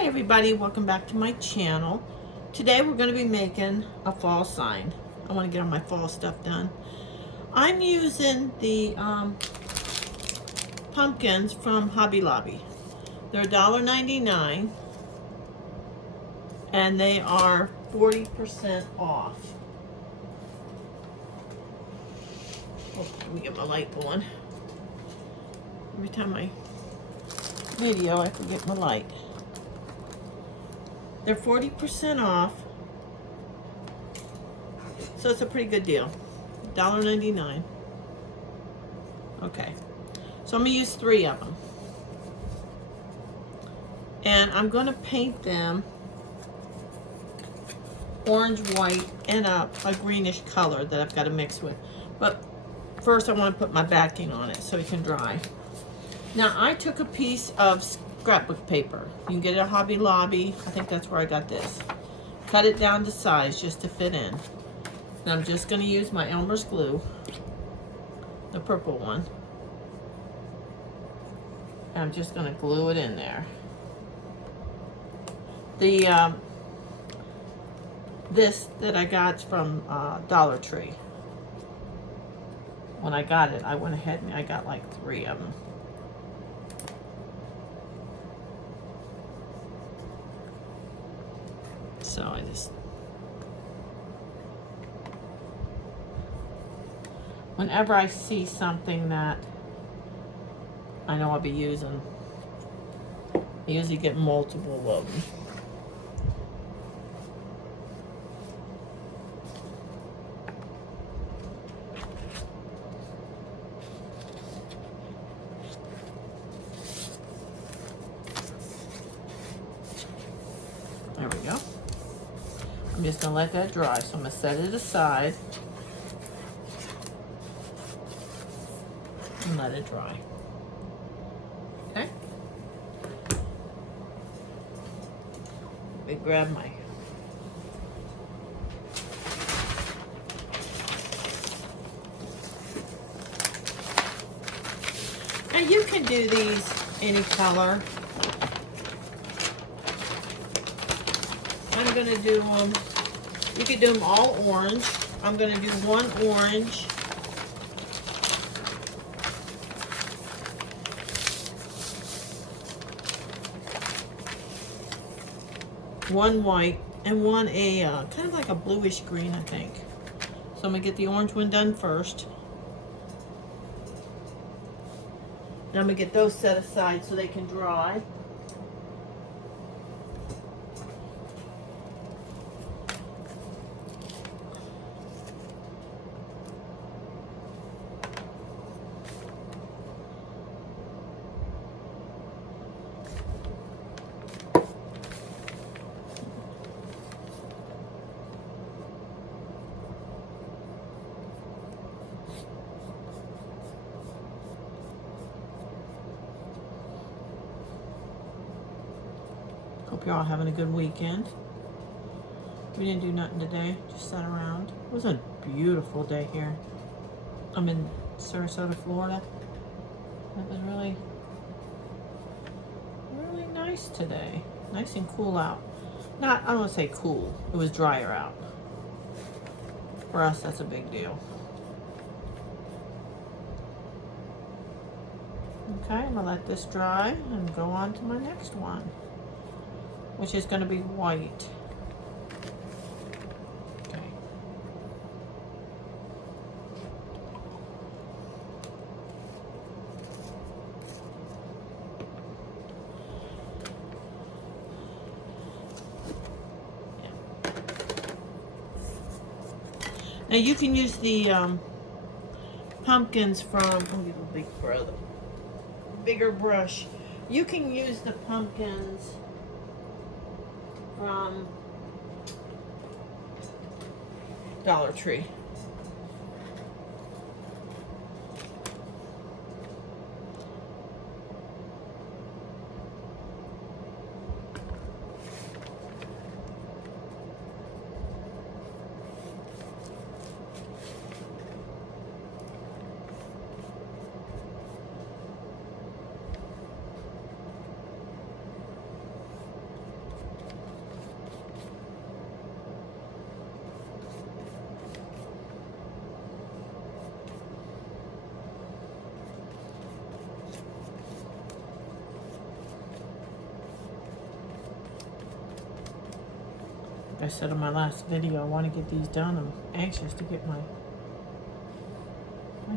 Hi everybody, welcome back to my channel. Today we're going to be making a fall sign. I want to get all my fall stuff done. I'm using the pumpkins from Hobby Lobby. They're $1.99 and they are 40% off. Oh, let me get my light going. Every time I video I forget my light. They're 40% off, so it's a pretty good deal. $1.99. Okay, so I'm gonna use 3 of them, and I'm gonna paint them orange, white, and a greenish color that I've got to mix with. But first, I want to put my backing on it so it can dry. Now, I took a piece of scrapbook paper. You can get it at Hobby Lobby. I think that's where I got this. Cut it down to size just to fit in. And I'm just going to use my Elmer's glue, the purple one. And I'm just going to glue it in there. The this that I got from Dollar Tree. When I got it, I went ahead and I got like 3 of them. So I just, whenever I see something that I know I'll be using, I usually get multiple of them. There we go. I'm just gonna let that dry, so I'm gonna set it aside and let it dry. Okay? Let me grab my now you can do these any color. I'm gonna do them, you could do them all orange. I'm gonna do one orange, one white, and one kind of like a bluish green, I think. So I'm gonna get the orange one done first. Then I'm gonna get those set aside so they can dry. Hope you're all having a good weekend. We didn't do nothing today, just sat around. It was a beautiful day here. I'm in Sarasota, Florida. It was really, really nice today. Nice and cool out. Not, I don't want to say cool, it was drier out. For us, that's a big deal. Okay, I'm gonna let this dry and go on to my next one, which is going to be white. Okay. Yeah. Now you can use the pumpkins from, I'll give a bigger brush. You can use the pumpkins from Dollar Tree. Like I said in my last video, I want to get these done. I'm anxious to get my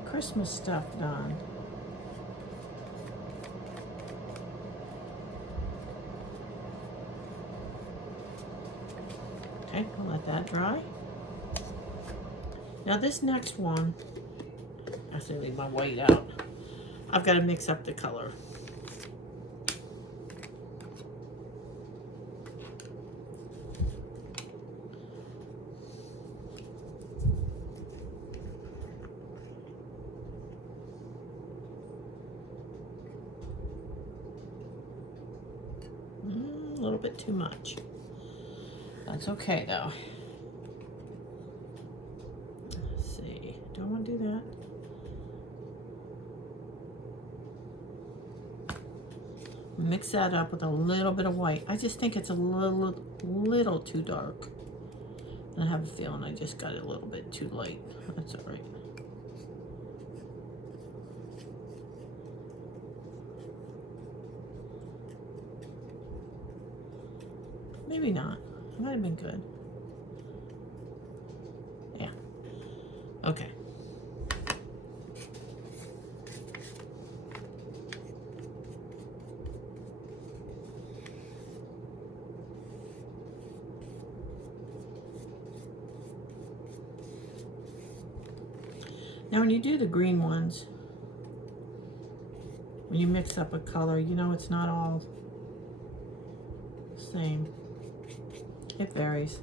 Christmas stuff done. Okay, I'll let that dry. Now this next one, I have to leave my white out. I've got to mix up the color. A little bit too much. That's okay though. Let's see. Do I want to do that? Mix that up with a little bit of white. I just think it's a little too dark. And I have a feeling I just got it a little bit too light. That's all right. Maybe not. It might have been good. Yeah. Okay. Now when you do the green ones, when you mix up a color, you know it's not all the same. It varies.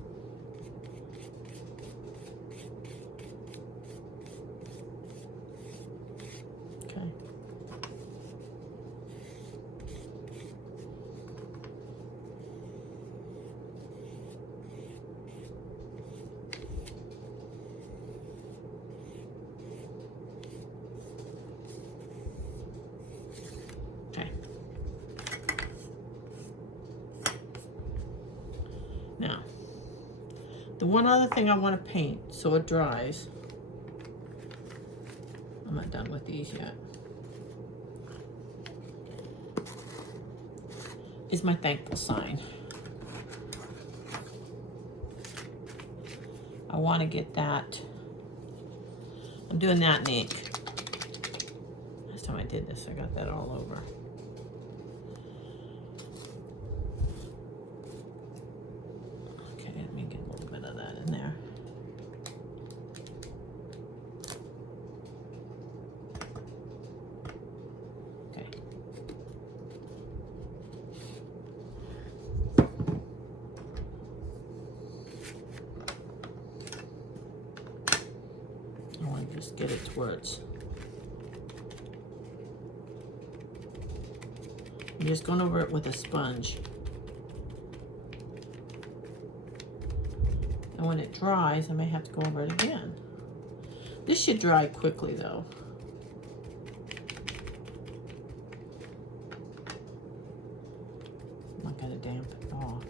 Okay. Okay. Now, the one other thing I want to paint so it dries, I'm not done with these yet, is my thankful sign. I want to get that. I'm doing that in ink. Last time I did this, I got that all over. Okay, let me get a little bit of that in there. Okay. I want to just get it to where it's. I'm just going over it with a sponge. And when it dries, I may have to go over it again. This should dry quickly though. I'm not going to damp it off.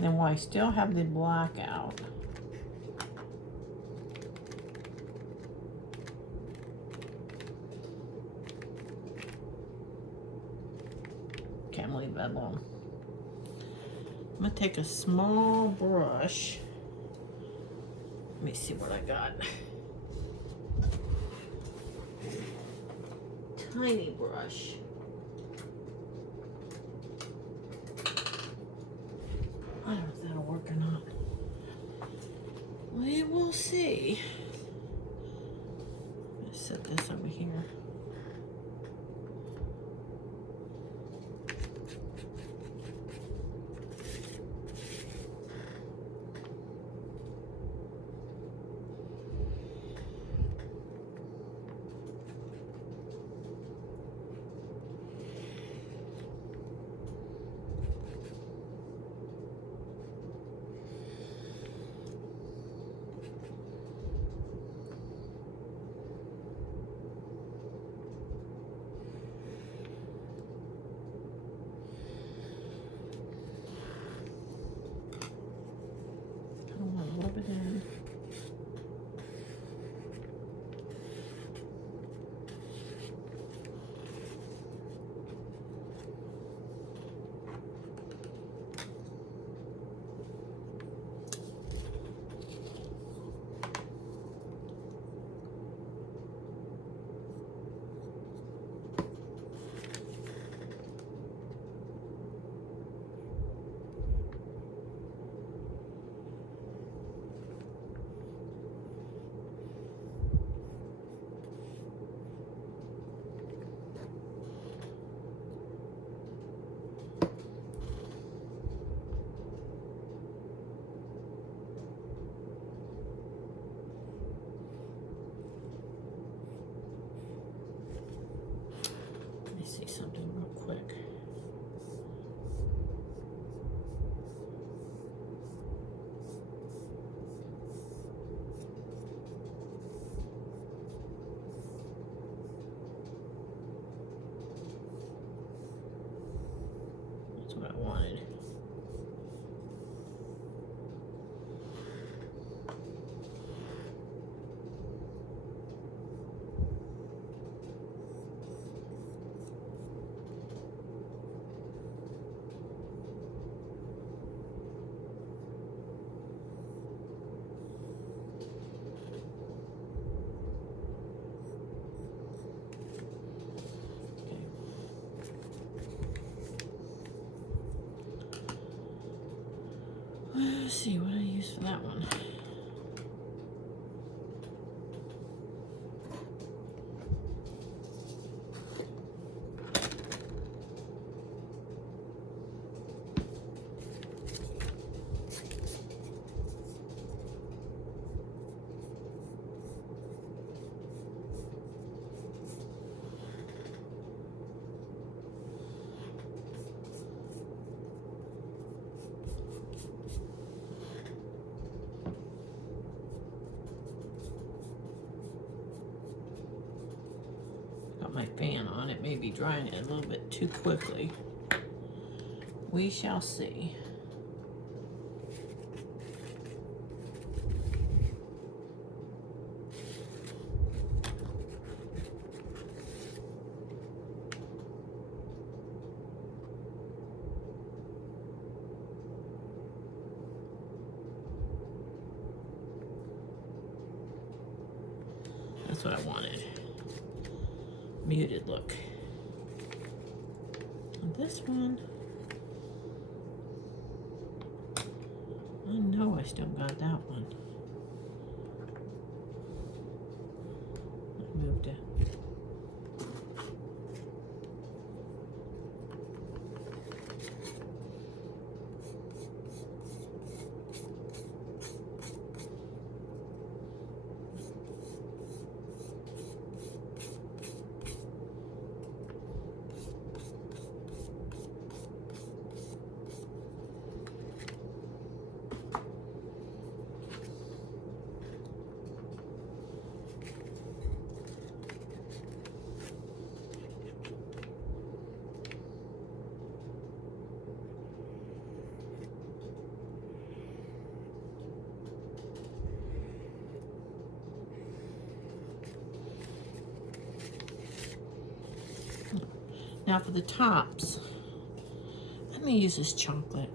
Then while I still have the black out, okay, I'm gonna leave that alone. I'm gonna take a small brush. Let me see what I got. Tiny brush. I don't know if that'll work or not. We will see. Let's set this over here. see something real quick. That's what I wanted. Let's see what I use for that one. Got my fan on, it may be drying it a little bit too quickly. We shall see. That's what I wanted. Muted look. And this one, I know I still got that one. I moved it. Now for the tops, I'm gonna use this chocolate.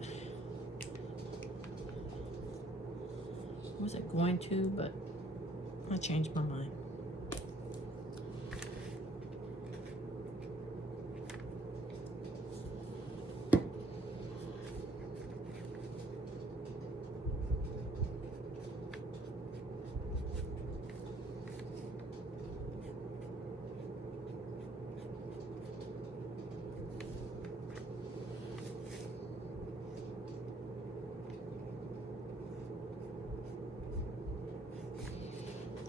I wasn't going to, but I changed my mind.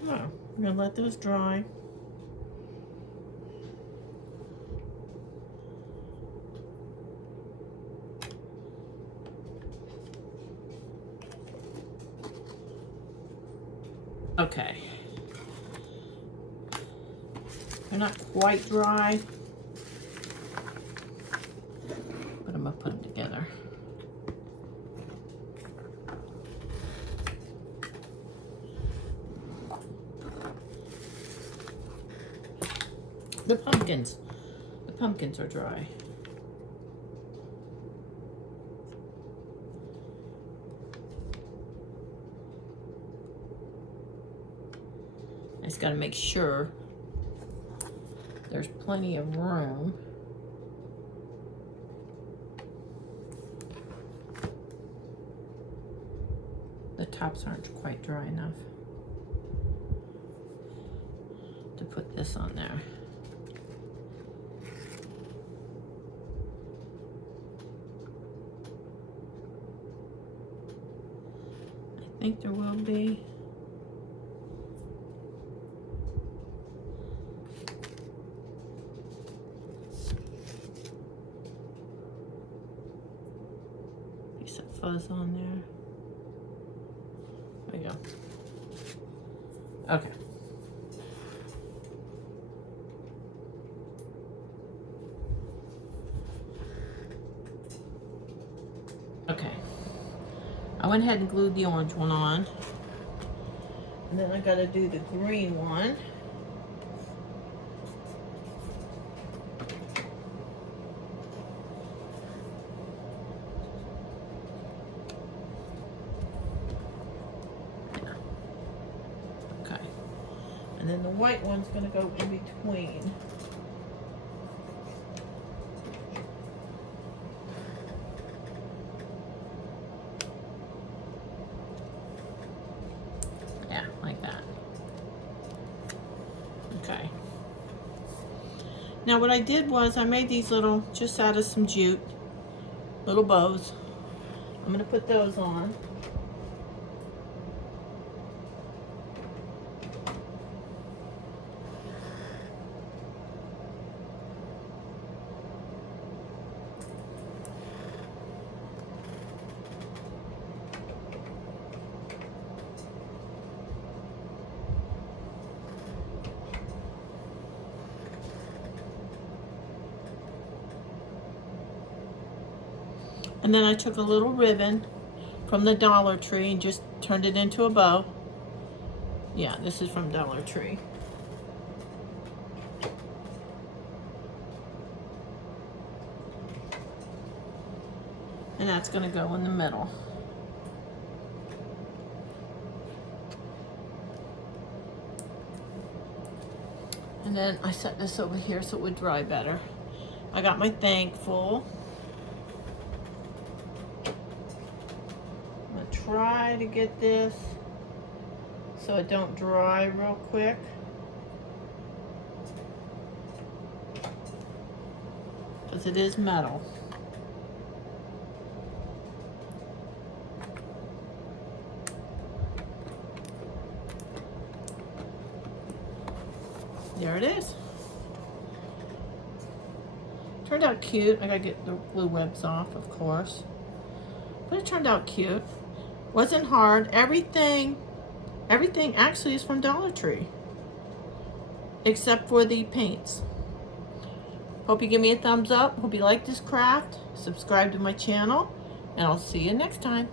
Oh, we're gonna let those dry. Okay. They're not quite dry, but I'm gonna put them together. The pumpkins are dry. I just gotta make sure there's plenty of room. The tops aren't quite dry enough to put this on there. I think there will be. piece of fuzz on there. There we go. Okay. Okay. I went ahead and glued the orange one on. And then I gotta do the green one. Okay. And then the white one's gonna go in between. Yeah, like that. Okay. Now what I did was I made these little, just out of some jute, little bows. I'm gonna put those on. And then I took a little ribbon from the Dollar Tree and just turned it into a bow. Yeah, this is from Dollar Tree. And that's gonna go in the middle. And then I set this over here so it would dry better. I got my thankful. I'm gonna try to get this so it don't dry real quick. Because it is metal. There it is. Turned out cute. I gotta get the glue webs off, of course. But it turned out cute. Wasn't hard. Everything actually is from Dollar Tree. Except for the paints. Hope you give me a thumbs up. Hope you like this craft. Subscribe to my channel. And I'll see you next time.